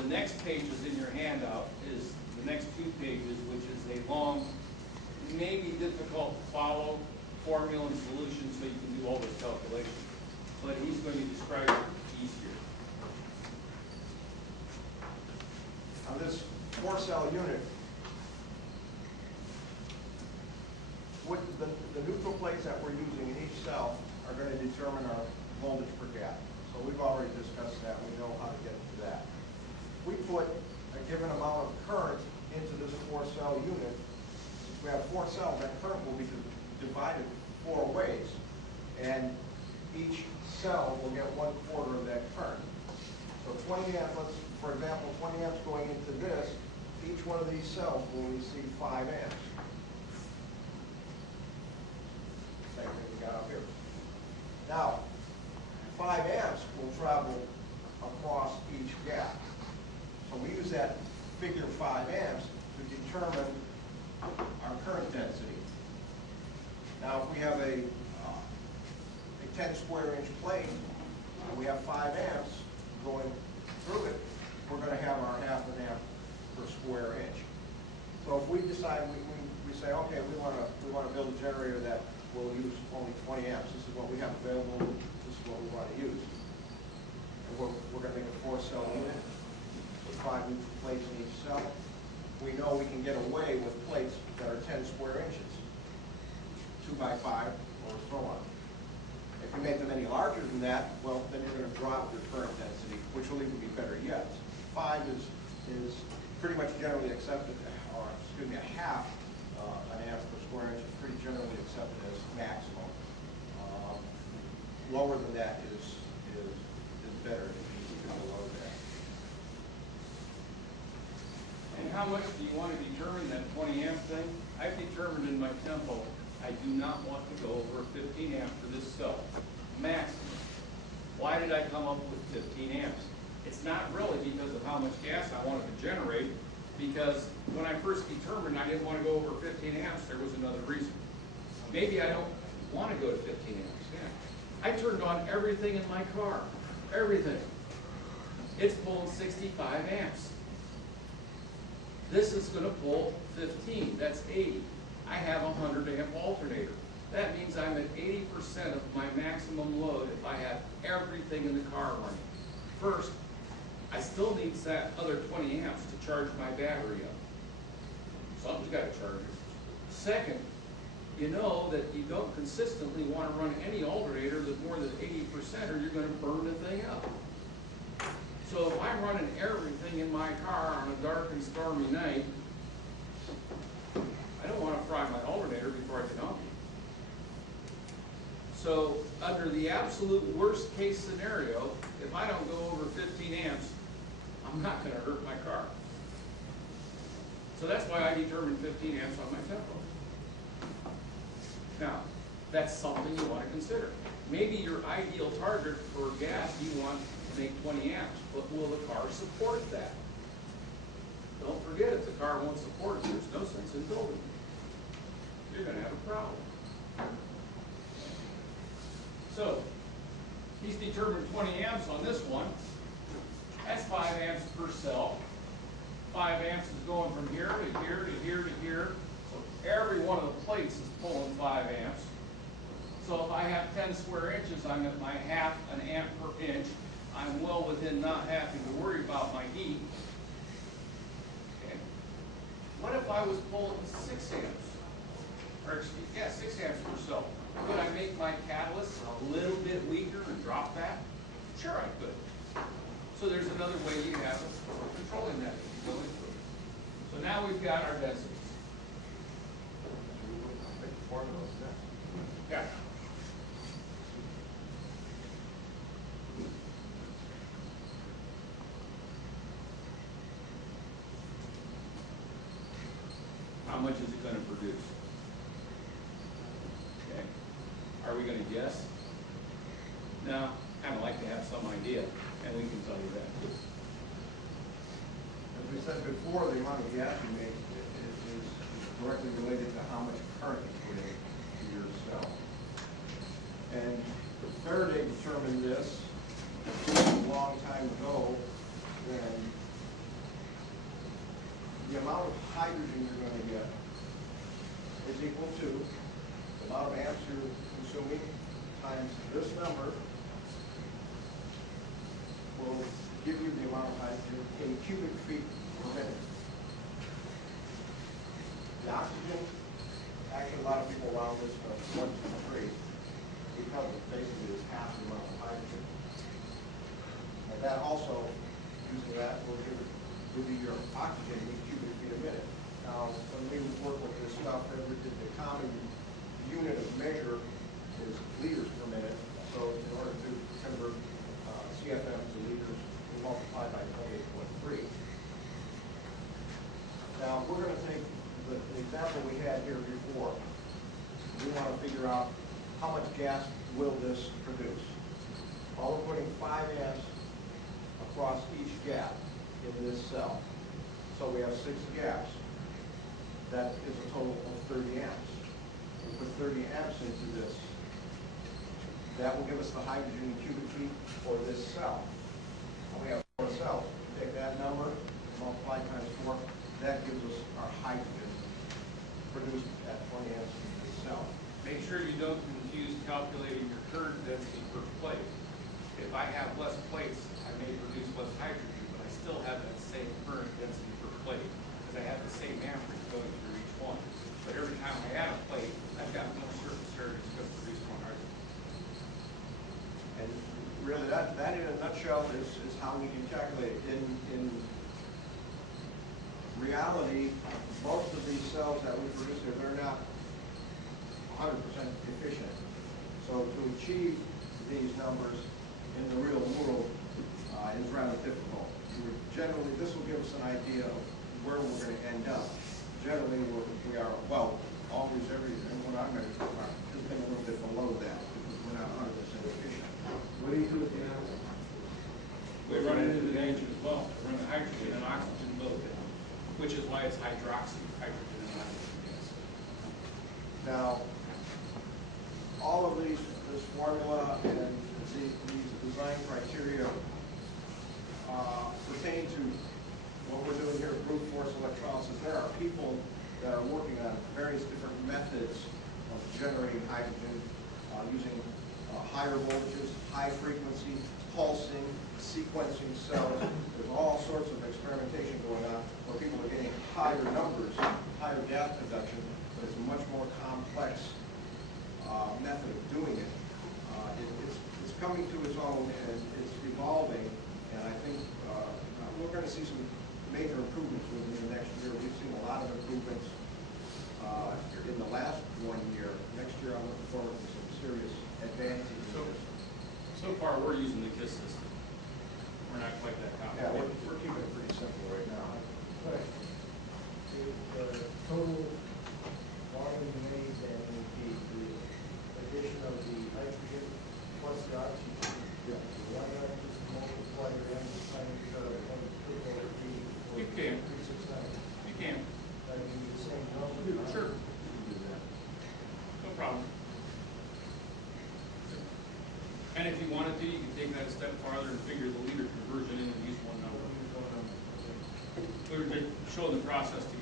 The next page is in your handout, is the next 2 pages, which is a long, maybe difficult to follow formula and solution so you can do all those calculations. But he's going to describe it easier. On this 4-cell unit, with the neutral plates that we're using in each cell are going to determine our voltage per gap. So we've already discussed that. We know how to get to that. We put a given amount of current into this 4-cell unit. Since we have 4 cells, that current will be divided 4 ways. And each cell will get 1/4 of that current. So 20 amps, for example, 20 amps going into this, each one of these cells will receive 5 amps. Same thing we got up here. Now, 5 amps will travel across each gap. So we use that figure 5 amps to determine our current density. Now, if we have a 10 square inch plate and we have 5 amps going through it, we're going to have our 1/2 amp per square inch. So if we decide, we say, okay, we want to build a generator that will use only 20 amps. This is what we have available. This is what we want to use. And we're going to make a 4-cell unit with 5 neutral plates in each cell. We know we can get away with plates that are 10 square inches, 2 by 5, or so on. If you make them any larger than that, well, then you're going to drop your current density, which will even be better yet. 5 is pretty much generally accepted, or excuse me, 1/2 an amp per square inch is pretty generally accepted as maximum. Lower than that is better if you keep it below that. And how much do you want to determine that 20 amp thing? I've determined in my tempo I do not want to go over 15 amps for this cell, maximum. Why did I come up with 15 amps? It's not really because of how much gas I wanted to generate, because when I first determined I didn't want to go over 15 amps, there was another reason. Maybe I don't want to go to 15 amps. Yeah. I turned on everything in my car, everything. It's pulling 65 amps. This is going to pull 15, that's 80. I have a 100 amp alternator. That means I'm at 80% of my maximum load if I have everything in the car running. First, I still need that other 20 amps to charge my battery up. Something's got to charge it. Second, you know that you don't consistently want to run any alternator that's more than 80% or you're going to burn the thing up. So if I'm running everything in my car on a dark and stormy night, I don't want to fry my alternator before I get on. So under the absolute worst case scenario, if I don't go over 15 amps, I'm not going to hurt my car. So that's why I determined 15 amps on my tempo. Now, that's something you want to consider. Maybe your ideal target for gas, you want to make 20 amps, but will the car support that? Don't forget, if the car won't support it, there's no sense in building it. You're going to have a problem. So, he's determined 20 amps on this one. That's 5 amps per cell. 5 amps is going from here to here to here to here. So every one of the plates is pulling 5 amps. So if I have 10 square inches, I'm at my 1/2 an amp per inch. I'm well within not having to worry about my heat. Okay. What if I was pulling 6 amps? Or excuse, yeah, 6 amps per cell. Could I make my catalyst a little bit weaker and drop that? Sure I could. So there's another way you have for controlling that. So now we've got our densities. Yeah. How much is it going to produce? Okay. Are we going to guess? No, I kind of like to have some idea, and we can tell you that too. As we said before, the amount of gas you make is directly related to how much current you put into your cell. And Faraday determined this a long time ago when the amount of hydrogen you're going to get is equal to the amount of amps you're consuming times this number will give you the amount of hydrogen in cubic feet per minute. The oxygen, actually a lot of people round this to 1 to 3 because it basically is half the amount of hydrogen. And that also, using that, will give you your oxygen in cubic feet a minute. Now, when we work with this stuff, the common unit of measure is liters per minute. So in order to convert CFM to liters, we multiply by 28.3. Now, we're going to take the example we had here before. We want to figure out how much gas will this produce. Well, we're putting 5 amps across each gap in this cell. So we have 6 gaps. That is a total of 30 amps. We put 30 amps into this. That will give us the hydrogen in cubic feet for this cell. And we have 4 cells. Take that number, multiply times 4. That gives us our hydrogen produced at 20 amps in this cell. Make sure you don't confuse calculating your current density per plate. If I have less plates, I may produce less hydrogen, but I still have that same current density per plate because I have the same amperage going through each one. But every time I add a plate, I've got more surface area that's going to produce more hydrogen. And really, that in a nutshell is how we can calculate it. In reality, most of these cells that we produce here, they're not 100% efficient. So to achieve these numbers in the real world is rather difficult. Generally, this will give us an idea of where we're going to end up. Generally, we are, well, always when I measure, has been a little bit below that because we're not 100% efficient. What do you do with the animals? We run it into the engine as well. We run the hydrogen and oxygen both in, which is why it's hydroxy, hydrogen and oxygen gas. Now, all of this formula and these design criteria pertain to what we're doing here at brute force electrolysis. There are people that are working on various different methods of generating hydrogen using higher voltages, high frequency, pulsing, sequencing cells. There's all sorts of experimentation going on where people are getting higher numbers, higher gas production, but it's a much more complex method of doing it. It's coming to its own and it's evolving, and I think we're going to see some major improvements within the next year. We've seen a lot of improvements in the last 1 year. Next year I'm looking forward to some serious advances. So far we're using the KISS system. We're not quite that Yeah, complicated. we're keeping it pretty simple right now. Right. The total volume made then would be the addition of the hydrogen plus the oxygen. Yeah. Why not just multiply your amps times 1.3 You can. 369? You can. I mean, the same number. Sure. Do that. No problem. And if you wanted to, you can take that a step farther and figure the liter conversion in and use one number. We were just showing the process to